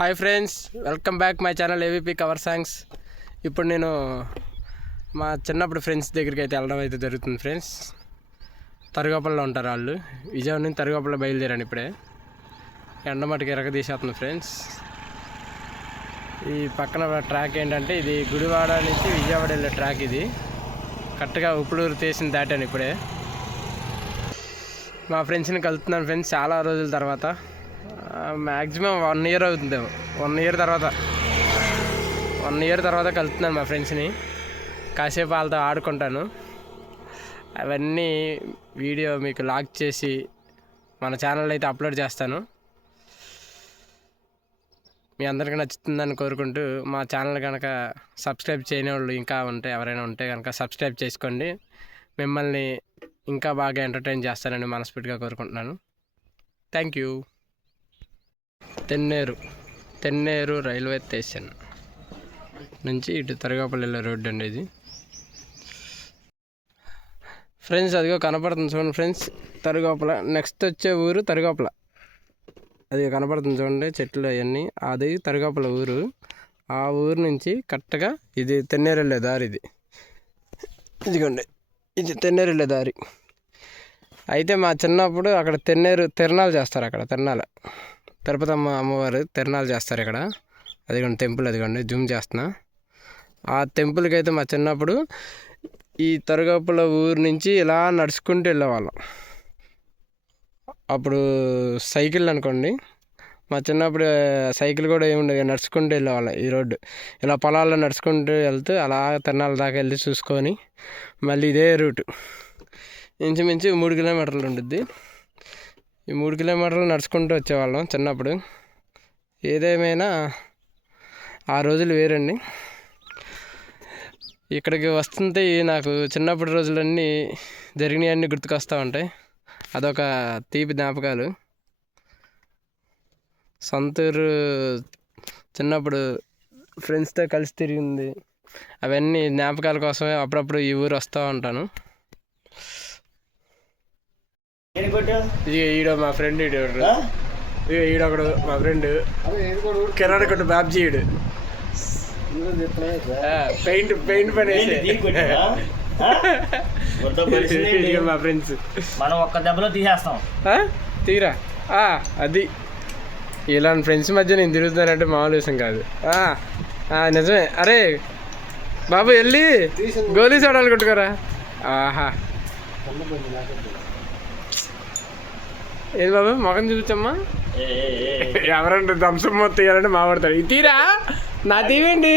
Hi friends, welcome back my channel AVP cover songs. ఇప్పుడు నేను మా చిన్నప్పుడు ఫ్రెండ్స్ దగ్గరికి అయితే వెళ్ళడం అయితే జరుగుతుంది ఫ్రెండ్స్. తరుగోపల్లో ఉంటారు వాళ్ళు. విజయవాడ నుంచి తరుగోపల్లో బయలుదేరాను ఇప్పుడే. ఎండమటికి ఎరగదీసేస్తుంది ఫ్రెండ్స్. ఈ పక్కన ట్రాక్ ఏంటంటే ఇది గుడివాడ నుంచి విజయవాడ వెళ్ళే ట్రాక్. ఇది కరెక్ట్గా ఉప్పుడూరు స్టేషన్ దాటాను ఇప్పుడే. మా ఫ్రెండ్స్ని కలుస్తున్నాను ఫ్రెండ్స్ చాలా రోజుల తర్వాత. మ్యాక్సిమం 1 year అవుతుందేమో. 1 year తర్వాత కలుస్తున్నాను మా ఫ్రెండ్స్ని. కాసేపు వాళ్ళతో ఆడుకుంటాను. అవన్నీ వీడియో మీకు లాక్ చేసి మన ఛానల్ అయితే అప్లోడ్ చేస్తాను. మీ అందరికీ నచ్చుతుందని కోరుకుంటూ మా ఛానల్ కనుక సబ్స్క్రైబ్ చేయని వాళ్ళు ఇంకా ఎవరైనా ఉంటే కనుక సబ్స్క్రైబ్ చేసుకోండి. మిమ్మల్ని ఇంకా బాగా ఎంటర్టైన్ చేస్తానని మనస్ఫూర్తిగా కోరుకుంటున్నాను. Thank you. Tenneru railway station నుంచి ఇటు తరుగోపల్లి వెళ్ళే రోడ్డు అండి ఇది ఫ్రెండ్స్. అదిగో కనపడుతుంది చూడండి ఫ్రెండ్స్, తరుగోపల. నెక్స్ట్ వచ్చే ఊరు తరుగోపల. అది కనపడుతుంది చూడండి చెట్లు అవన్నీ. అది తరుగోపల ఊరు. ఆ ఊరు నుంచి కరెక్ట్గా ఇది తెన్నేరు వెళ్ళే దారి. ఇదిగోండి, ఇది తెన్నేరు వెళ్ళే దారి. అయితే మా చిన్నప్పుడు అక్కడ తిరణాలు చేస్తారు. అక్కడ తిరుపతి అమ్మవారు తిరణాలు చేస్తారు ఇక్కడ. అదిగోండి టెంపుల్, అదిగోండి జూమ్ చేస్తున్నా. ఆ టెంపుల్కి అయితే మా చిన్నప్పుడు ఈ తరుగోపల ఊరు నుంచి ఇలా నడుచుకుంటూ వెళ్ళేవాళ్ళం. అప్పుడు సైకిల్ అనుకోండి. మా చిన్నప్పుడు సైకిల్ కూడా ఏముండదు, నడుచుకుంటూ వెళ్ళేవాళ్ళం. ఈ రోడ్డు ఇలా పొలాల్లో నడుచుకుంటూ వెళ్తూ అలా తిరణాల దాకా వెళ్ళి చూసుకొని మళ్ళీ ఇదే రూటు. ఇంచుమించు 3 kilometers ఉంటుంది. ఈ 3 kilometers నడుచుకుంటూ వచ్చేవాళ్ళం చిన్నప్పుడు. ఏదేమైనా ఆ రోజులు వేరండి. ఇక్కడికి వస్తుంటే నాకు చిన్నప్పటి రోజులన్నీ జరిగినవన్నీ గుర్తుకొస్తూ ఉంటాయి. అదొక తీపి జ్ఞాపకాలు. సొంతూరు చిన్నప్పుడు ఫ్రెండ్స్తో కలిసి తిరిగింది, అవన్నీ జ్ఞాపకాల కోసమే అప్పుడప్పుడు ఈ ఊరు వస్తూ ఉంటాను. ఈడో మా ఫ్రెండ్, ఈడొకడు మా ఫ్రెండ్ కిరాణా కొట్టు బాబ్జీ. ఈడు పెయింట్ పని మా ఫ్రెండ్స్. మనం ఒక్క దెబ్బలో తీసేస్తాం. తీరా అది ఇలాంటి ఫ్రెండ్స్ మధ్య నేను తిరుగుతున్నానంటే మామూలు విషయం కాదు. నిజమే. అరే బాబు వెళ్ళి గోలీ సోడాలు కొట్టుకోరా. ఆహా, ఏది బాబు మొఖం చూపించమ్మా. ఎవరంటే దంసం మొత్తం ఇవ్వాలంటే మాట్లాడతాడు. ఇది తీరా నా తీవేండి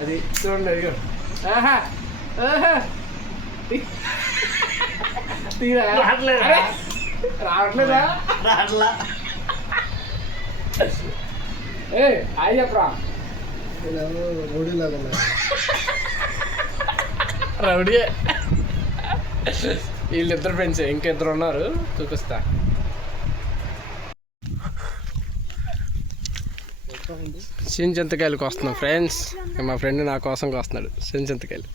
అది చూడండి. అదిగో తీరా రావట్లేదా? చెప్పరా రౌడీ. వీళ్ళిద్దరు ఫ్రెండ్స్, ఇంకిద్దరు ఉన్నారు, చూపిస్తా. చింతకాయలకు వస్తున్నాం ఫ్రెండ్స్. మా ఫ్రెండ్ నా కోసం వస్తున్నాడు చింతకాయలు.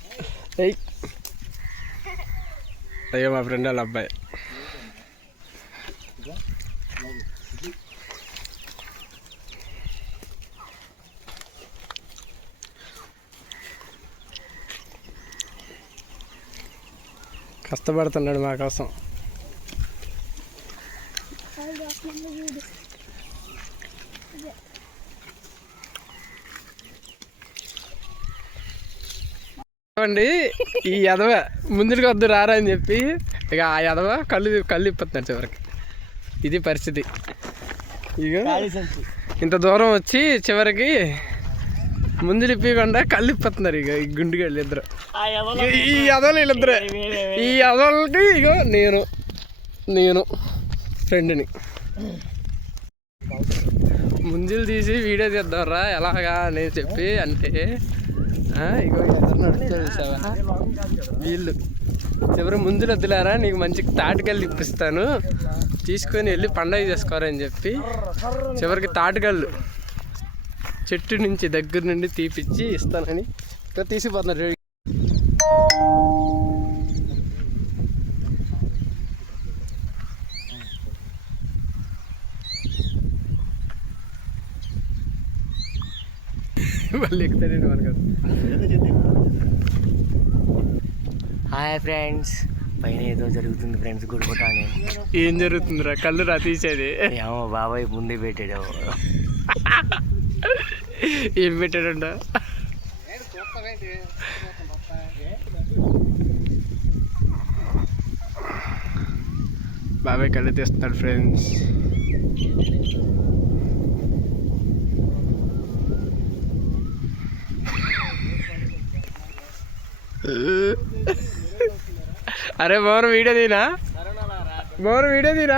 అయ్యో మా ఫ్రెండ్ వాళ్ళ అబ్బాయి. కష్టపడుతున్నాడు మా కోసం. అండి ఈ ఎదవ ముందుకు వద్దు రారా అని చెప్పి ఇక ఆ ఎదవ కళ్ళు ఇప్పుతున్నారు చివరికి. ఇది పరిస్థితి. ఇక ఇంత దూరం వచ్చి చివరికి ముందు ఇప్పకుండా కళ్ళు ఇప్పుతున్నారు. ఇక ఈ గుండుగాళ్ళు ఇద్దరు, ఈ ఎదవలు వీళ్ళిద్దరే. ఈ ఎదవలకి ఇగో నేను ఫ్రెండ్ని ముంజులు తీసి వీడియో తీద్దాంరా ఎలాగా అని చెప్పి అంటే ఇగో ఇద్దరు నడుస్తారు చూసావా. వీళ్ళు చివరి ముంజులు వద్దులారా, నీకు మంచి తాటికల్లు ఇప్పిస్తాను, తీసుకొని వెళ్ళి పండగ చేసుకోరని చెప్పి చివరికి తాటికల్లు చెట్టు నుంచి దగ్గర నుండి తీపిచ్చి ఇస్తానని ఇక్కడ తీసిపోతున్నారు. మళ్ళీ ఎక్కుతాడండి మనకు. హాయ్ ఫ్రెండ్స్, పైన ఏదో జరుగుతుంది ఫ్రెండ్స్, గుడిపటాని. ఏం జరుగుతుందిరా? కళ్ళు రా తీసేది. ఏమో బాబాయ్ ముందే పెట్టాడు. ఏం పెట్టాడంట? బాబాయ్ కళ్ళు తీస్తున్నాడు ఫ్రెండ్స్. అరే మోహన్ వీడియో తీనా, మోహన్ వీడియో తీనా.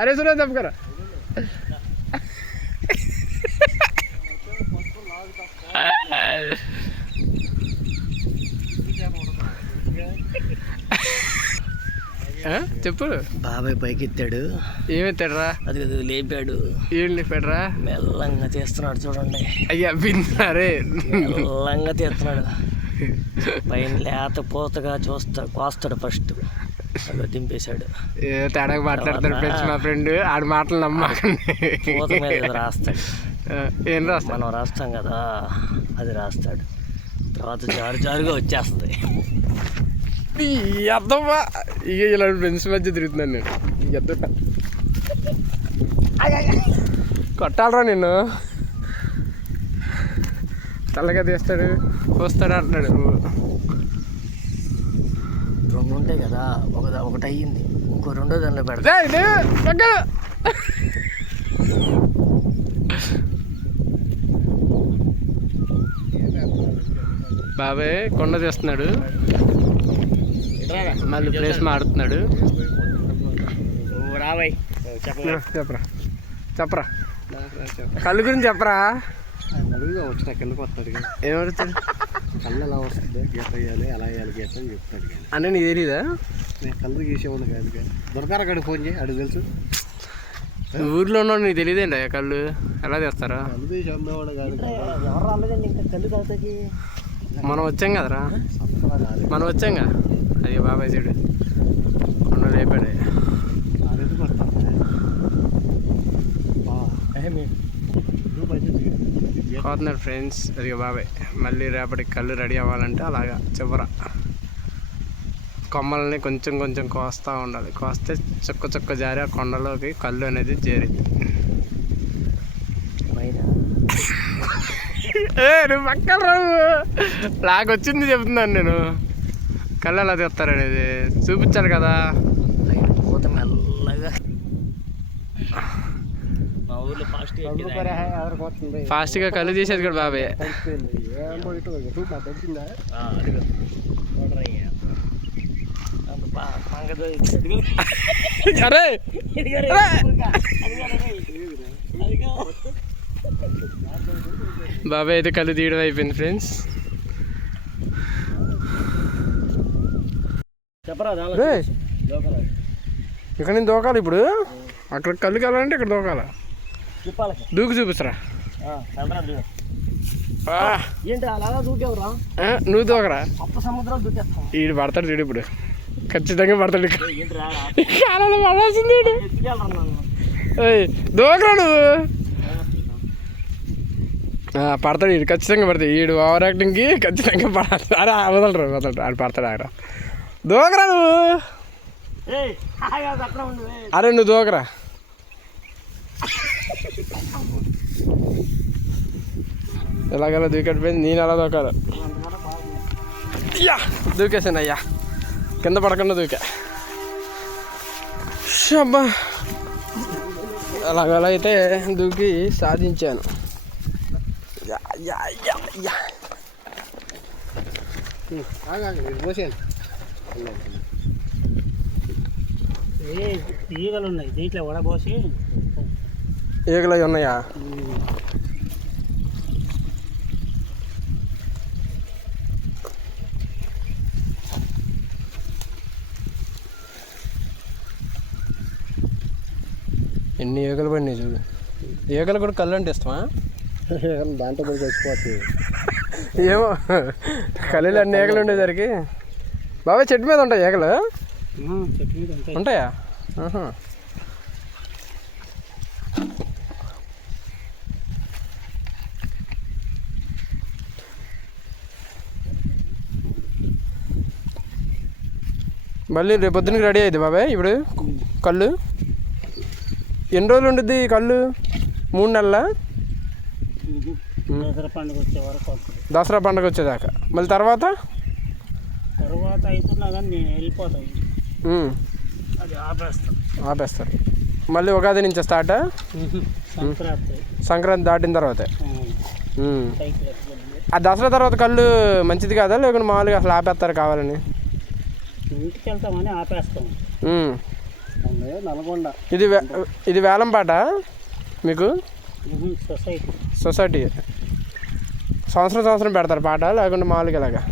అరే సురేష్ తప్పకరా. చెప్పు. బాబాయ్ పైకి ఎత్తాడు. ఏమెత్తాడురా? అది లేపాడు. ఏం లేపాడురా? మెల్లంగా తీస్తున్నాడు చూడండి. అయ్యా బిన్నారే, మెల్లంగా తీస్తున్నాడు. పైన లేత పోతగా కోస్తాడు ఫస్ట్. అదో దింపేశాడు. తేడాగా మాట్లాడతాడు ఫ్రెండ్స్ మా ఫ్రెండ్. ఆడి మాటలు నమ్మకండి. పూత మీద రాస్తాడు. ఏం రాస్తా? మనం రాస్తాం కదా, అది రాస్తాడు. తర్వాత జారుగా వచ్చేస్తుంది. అర్థమా? ఇక ఇలాంటి ఫ్రెండ్స్ మధ్య తిరుగుతున్నాను నేను. ఎద్ద కొట్టాలరా నిన్ను. చల్లగా తీస్తాడు, వస్తాడు అంటున్నాడు. రెండు ఉంటాయి కదా, ఒకటి అయ్యింది, ఇంకో రెండో దానిలో పెడతా. బాబాయ్ కొండ తీస్తున్నాడు, మళ్ళీ ప్లేస్ మారుతున్నాడు. రాబాయ్ చెప్పరా, చెప్పరా, కళ్ళు గురించి చెప్పరా. వచ్చిన కిందకు వస్తాడు. ఏమడుతాడు? కళ్ళు ఎలా వస్తుంది, గీత వేయాలి, ఎలా వేయాలి గీత అని చెప్తాడు. కానీ అన్నీ నీకు తెలీదా? నేను కళ్ళు గీసేవాళ్ళు కాదు. కానీ దొరకారు అక్కడికి ఫోన్ చేయి, అడుగు తెలుసు. ఊర్లో ఉన్నాడు నీకు తెలియదేంట కళ్ళు ఎలా తెస్తారా? కళ్ళు తీసి అమ్మేవాడు కాదు. ఎవరు రాలేదండి ఇంకా కళ్ళు తాగుతాకి. మనం వచ్చాం కదరా, మనం వచ్చాంగా. అయ్యో బాబాయ్ చూడు కొండ లేపాడు. పోతున్నాడు ఫ్రెండ్స్. అదిగో బాబాయ్ మళ్ళీ రేపటికి కళ్ళు రెడీ అవ్వాలంటే అలాగా చివర కొమ్మల్ని కొంచెం కొంచెం కోస్తూ ఉండాలి. కోస్తే చుక్క చుక్క జారి ఆ కొండలోకి కళ్ళు అనేది చేరింది. నువ్వు పక్కన రావు, నాకొచ్చింది చెప్తున్నాను నేను. కళ్ళు ఎలా తెస్తారనేది చూపించాలి కదా. పోత మెల్లగా మా ఊర్లో ఫాస్ట్గా కళ్ళు తీసేది కూడా బాబాయ్. అరే బాబాయ్ అయితే కళ్ళు తీయడం అయిపోయింది ఫ్రెండ్స్. ఇక్కడ నేను దూకాలి ఇప్పుడు. అక్కడ కళ్ళు కావాలంటే ఇక్కడ దూకాల. దూకి చూపిస్తారా? నువ్వు దూకరా. ఈడు పడతాడు చూడు ఇప్పుడు, ఖచ్చితంగా పడతాడు. కాలంలో పడాల్సింది దూకరా నువ్వు. పడతాడు ఈడు, ఖచ్చితంగా పడతాడు. ఈడు ఓవర్ యాక్టింగ్కి ఖచ్చితంగా పడాలి. అరే వదలరు ఆడు పడతాడు. ఆడ దూకరా నువ్వు. అరే నువ్వు దూకరా. ఎలాగలా దూకడిపోయింది, నేను ఎలా దూకాలి. అయ్యా దూకేసాను అయ్యా, కింద పడకుండా దూకా. అబ్బా అలాగలా అయితే దూకి సాధించాను. ఈగలు ఉన్నాయి దీంట్లో వడబోసి. ఈగలు అవి ఉన్నాయా? ఎన్ని ఈగలు పడినాయి చూడు. ఈగలు కూడా కళ్ళు అంటే ఇష్టమా? దాంట్లో కూడా చచ్చిపోతుంది. ఏమో కళ్ళు అన్ని ఈగలు ఉండేసరికి. బాబాయ్ చెట్టు మీద ఉంటాయి ఈగలు? ఉంటాయా? మళ్ళీ రేపు పొద్దునకి రెడీ అయింది బాబాయ్ ఇప్పుడు కళ్ళు. ఎన్ని రోజులు ఉంటుంది కళ్ళు? 3 నెలల దసరా పండుగ వచ్చేదాకా. మళ్ళీ తర్వాత అవుతున్నా కానీ నేను వెళ్ళిపోతాను, అది ఆపేస్తారు. మళ్ళీ ఉగాది నుంచి స్టార్టా? సంక్రాంతి దాటిన తర్వాతే. ఆ దసరా తర్వాత కళ్ళు మంచిది కాదా, లేకుంటే మామూలుగా అసలు ఆపేస్తారు కావాలని? ఇంటికి వెళ్తామని ఆపేస్తాం. నల్గొండ ఇది వేలం పాట మీకు? సొసైటీ సంవత్సరం పెడతారు పాట, లేకుంటే మామూలుగా ఇలాగా?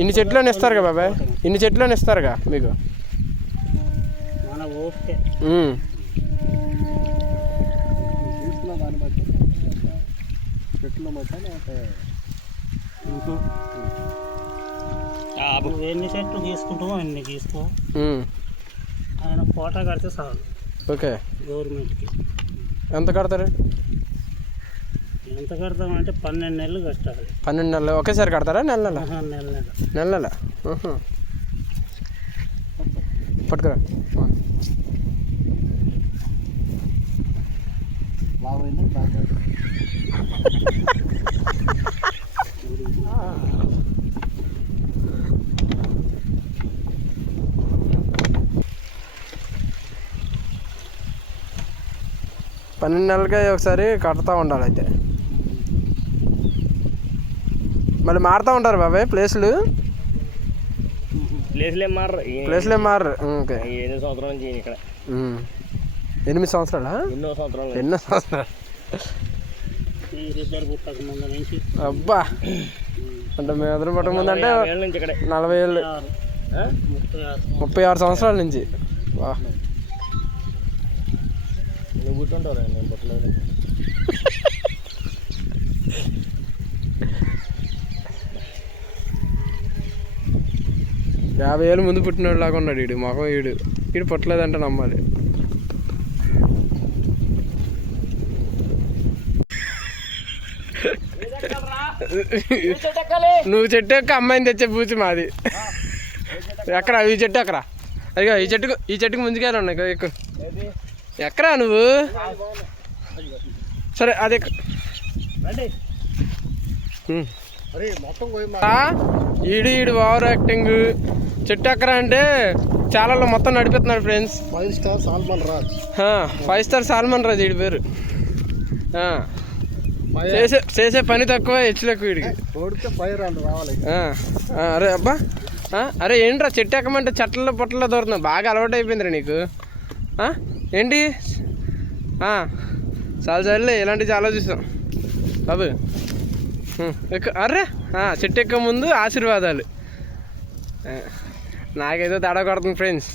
ఇన్ని చెట్లని ఇస్తారుగా బాబాయ్, ఇన్ని చెట్లని ఇస్తారుగా మీకు? ఎన్ని చెట్లు తీసుకుంటామో అన్ని తీసుకో, ఆయన కోట కడితే చాలు. ఓకే. గవర్నమెంట్కి ఎంత కడతారు? ఎంత కడతామంటే 12 నెలలు కట్టాలి. 12 నెలలు ఒకేసారి కడతారా? నెల నెల పట్టుకురా. పన్నెండు నెలలకే ఒకసారి కడతా ఉండాలి అయితే. మళ్ళీ మారుతూ ఉంటారు బాబాయ్ ప్లేస్లు? ప్లేస్లే మారు. ఓకే. 8 సంవత్సరాల నుంచి ఇక్కడ. 8 సంవత్సరాలా? ఎన్నో సంవత్సరాలు. అబ్బా, అంటే మేము ఎదురు పట్టక ముందు అంటే 40 ఏళ్ళు, 36 సంవత్సరాల నుంచి. వా, నువ్వు పుట్టుంటావు, నేను పుట్టలేదు. 50 ఏళ్ళు ముందు పుట్టినోడు లాగా ఉన్నాడు వీడు. మొహం వీడు పుట్టలేదంటే నమ్మాలి. నువ్వు చెట్టు ఎక్క, అమ్మాయిని తెచ్చే పూచి మాది. ఎక్కరా ఈ చెట్టు? ఎక్కరా? అదిగో ఈ చెట్టుకు ముందుకెళ్ళి ఉన్నాయి. ఎక్కువ ఎక్కరా నువ్వు? సరే అదే ఈడు ఓవర్ యాక్టింగ్. చెట్టు ఎక్కరా అంటే చాలా మొత్తం నడిపిస్తున్నాడు friends. 5 star Salman Raj. 5 star Salman Raj వీడి పేరు. చేసే పని తక్కువ, హెచ్చులు ఎక్కువ వీడికి. అరే అబ్బా, అరే ఏంట్రా చెట్టు ఎక్కమంటే చెట్లలో పొట్టల్లో దొరుకుతున్నావు. బాగా అలవాటు అయిపోయిందిరా నీకు. ఏంటి చాలాసార్లు ఇలాంటివి చాలా చూసాం బాబు. అర్రే చెట్టు ఎక్క ముందు ఆశీర్వాదాలు. నాకైతే తేడా కొడుతుంది ఫ్రెండ్స్.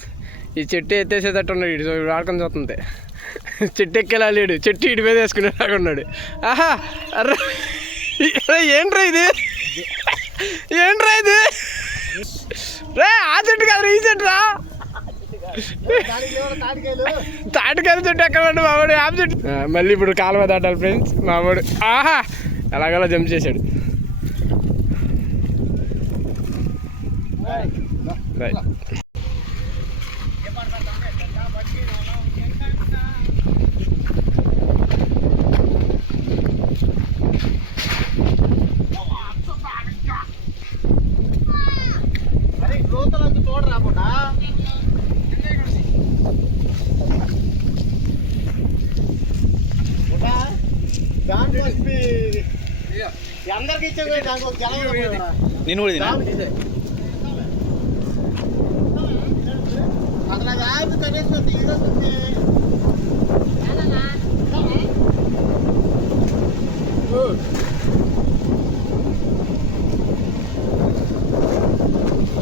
ఈ చెట్టు ఎత్తేసేటట్టు ఉన్నాడు వీడు. వాడుకొని చూస్తుంది. చెట్టు ఎక్కేలా లేడు, చెట్టు ఇడి మీద వేసుకునేలాగా ఉన్నాడు. ఆహా, అర్రే ఏంట్రా ఇది? రే ఆ చెట్టు కాదు, ఈ చెట్టు రా. తాటికాయలు చెట్టు ఎక్కమంటే మావాడు ఆమె చెట్టు. మళ్ళీ ఇప్పుడు కాలువ దాటాలి ఫ్రెండ్స్. మావాడు ఆహా ఎలాగలా జంప్ చేశాడు. రైట్. నేను కూడా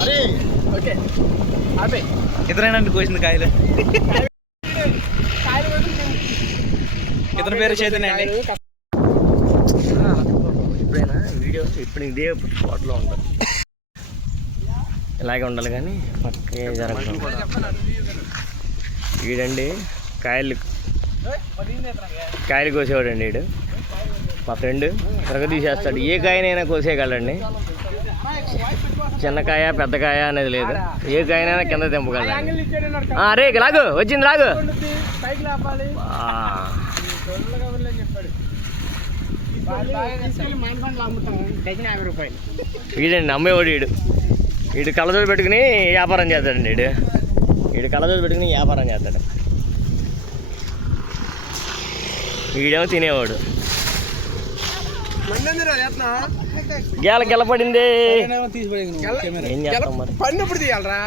అరే ఓకే ఆపే ఇతరేనండి కోసింది కాయలు. ఇతని పేరు చైతన్య అండి. ఎప్పుడైనా వీడియో ఇప్పుడు ఇదే స్పాట్లో ఉంటుంది. ఇలాగే ఉండాలి కానీ పక్కే జరగదు. వీడండి కాయలు కోసేవాడండి వీడు. మా ఫ్రెండ్ తిరగ తీసేస్తాడు. ఏ కాయనైనా కోసేయగలండి. చిన్నకాయ పెద్దకాయ అనేది లేదు, ఏ కాయనైనా కింద తెంపగలరు. అరే లాగు, వచ్చింది లాగు. వీడండి అమ్మేవాడు, వీడు కళ్ళజోడు పెట్టుకుని వ్యాపారం చేస్తాడండి. వీడు కళ్ళజోడు పెట్టుకుని వ్యాపారం చేస్తాడు. వీడేమో తినేవాడు. గెల పడింది, ఏం చేస్తాం మరి. పడినప్పుడు తీయాలరా.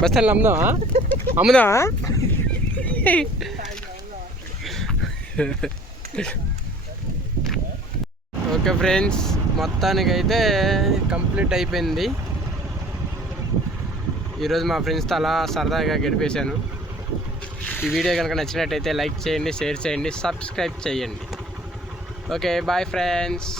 బస్ స్టాండ్లో అమ్ముదామా? ఓకే ఫ్రెండ్స్, మొత్తానికైతే కంప్లీట్ అయిపోయింది. ఈరోజు మా ఫ్రెండ్స్తో అలా సరదాగా గడిపేశాను. ఈ వీడియో కనుక నచ్చినట్టయితే లైక్ చేయండి, షేర్ చేయండి, సబ్స్క్రైబ్ చేయండి. Okay bye friends.